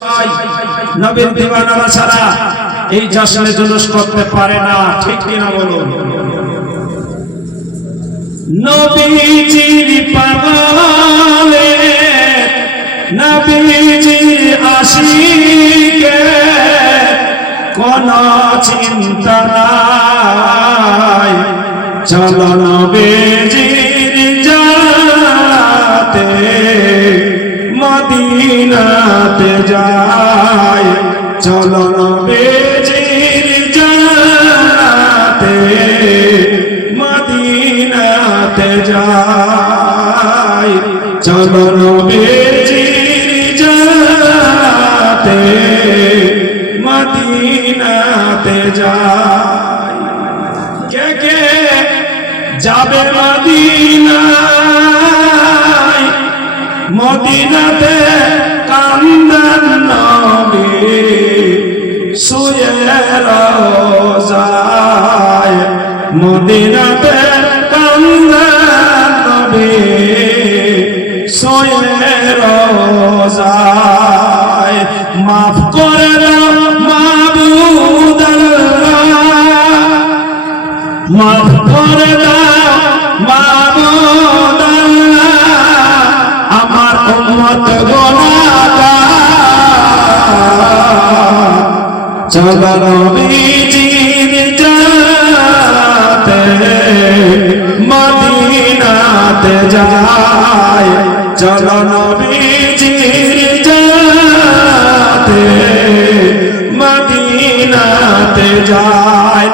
নবীর দিওয়ানারা ছাড়া এই জশ্নে জুলুস করতে পারে না, ঠিক কিনা বলুন? নবীজির পাগলে নবীজির আশিকে কোন চিন্তা নাই, চলো নবীজির জাতে মদিনাতে যাই, চলো নবীজির জাতে মদিনাতে যাই, চলো নবীজির জাতে মদিনাতে যাই। কে কে যাবে মদিনায়, মদিনাতে কান্দেন নবী শুয়ে রোজায়, মদিনাতে কান্দেন নবী শুয়ে রোজায়। মাফ করে দাও মাবুদ আল্লাহ, মাফ করে দাও মাবুদ আল্লাহ, আমার উম্মত গুনাহগার, চলো নবীজির জাতে মদিনাতে যাই, চলো নবীজির জাতে মদিনাতে যাই।